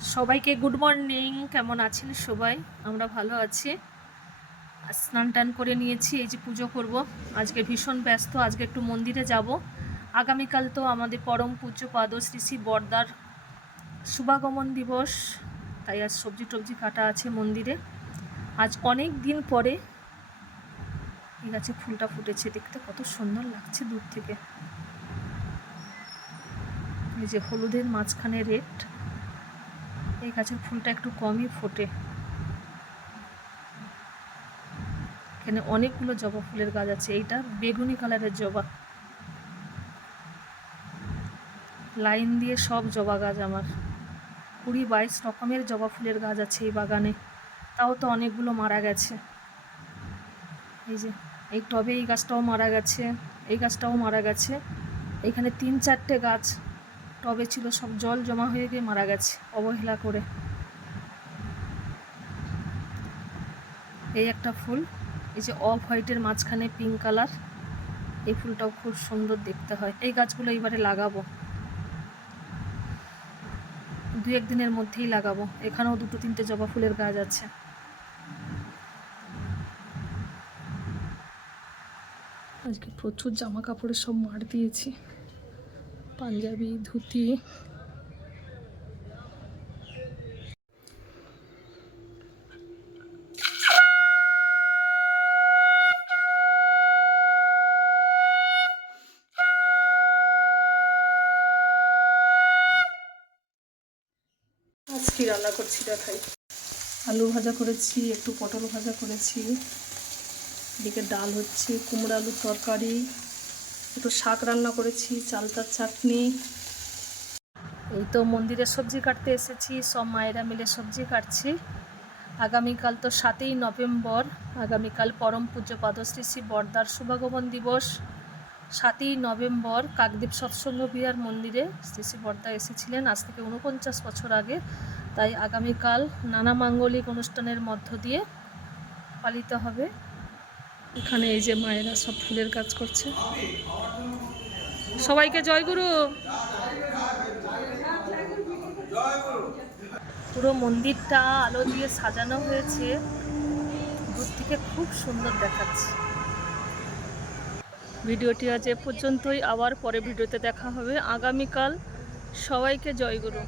সবাইকে good morning. কেমন আছেন সবাই? আমরা ভালো আছি। স্নান টান করে নিয়েছি, এই যে পুজো করব। আজকে ভীষণ ব্যস্ত, আজকে একটু মন্দিরে যাব। আগামীকাল তো আমাদের পরম পূজ্য শ্রী শ্রী বর্দার শুভাগমন দিবস। তাই আজ সবজি টবজি কাটা আছে মন্দিরে। আজ অনেক দিন পরে এই গাছে ফুলটা ফুটেছে, দেখতে কত সুন্দর লাগছে দূর থেকে। এই যে হলুদের মাঝখানে রেড এই গাছের ফুলটা একটু কমই ফোটে। এখানে অনেকগুলো জবা ফুলের গাছ আছে। এইটা বেগুনি কালারের জবা। লাইন দিয়ে সব জবা গাছ আমার। কুড়ি বাইশ রকমের জবা ফুলের গাছ আছে এই বাগানে। তাও তো অনেকগুলো মারা গেছে। এই যে, এই টবে এই গাছটাও মারা গেছে। এই গাছটাও মারা গেছে। এখানে তিন চারটে গাছ। টবে ছিল, সব জল জমা হয়ে গিয়ে মারা গেছে, অবহেলা করে। এই একটা ফুল, এই যে অফ হোয়াইটের মাঝখানে পিঙ্ক কালার, এই ফুলটাও খুব সুন্দর দেখতে হয়। এই গাছগুলো এবারে লাগাবো। দু একদিনের মধ্যেই লাগাবো। এখানেও দুটো তিনটে জবা ফুলের গাছ আছে। আজকে প্রচুর জামা কাপড়ের সব মার দিয়েছি। পাঞ্জাবি, ধুতি। আজ কি রান্না করছি দেখাই? আলু ভাজা করেছি, একটু পটল ভাজা করেছি। এদিকে ডাল হচ্ছে, কুমড়ো আলুর তরকারি। একটু শাক রান্না করেছি, চালতার চাটনি। এই তো মন্দিরে সবজি কাটতে এসেছি, সব মায়েরা মিলে সবজি কাটছি। আগামীকাল তো সাতই নভেম্বর, আগামীকাল পরম পূজ্য পদশ্রী শ্রী বর্দার শুভাগমন দিবস। সাতই নভেম্বর, কাকদ্বীপ সৎসঙ্গ বিহার মন্দিরে শ্রী শ্রী বর্দা এসেছিলেন, আজ থেকে উনপঞ্চাশ বছর আগে। তাই আগামীকাল নানা মাঙ্গলিক অনুষ্ঠানের মধ্য দিয়ে পালিত হবে। এখানে এই যে মায়েরা সব ফুলের কাজ করছে। সবাইকে জয়গুরু পুরো মন্দিরটা আলো দিয়ে সাজানো হয়েছে। দূর থেকে খুব সুন্দর দেখাচ্ছে। ভিডিওটি আজ এ পর্যন্তই। আবার পরে ভিডিওতে দেখা হবে। আগামীকাল সবাইকে জয়গুরু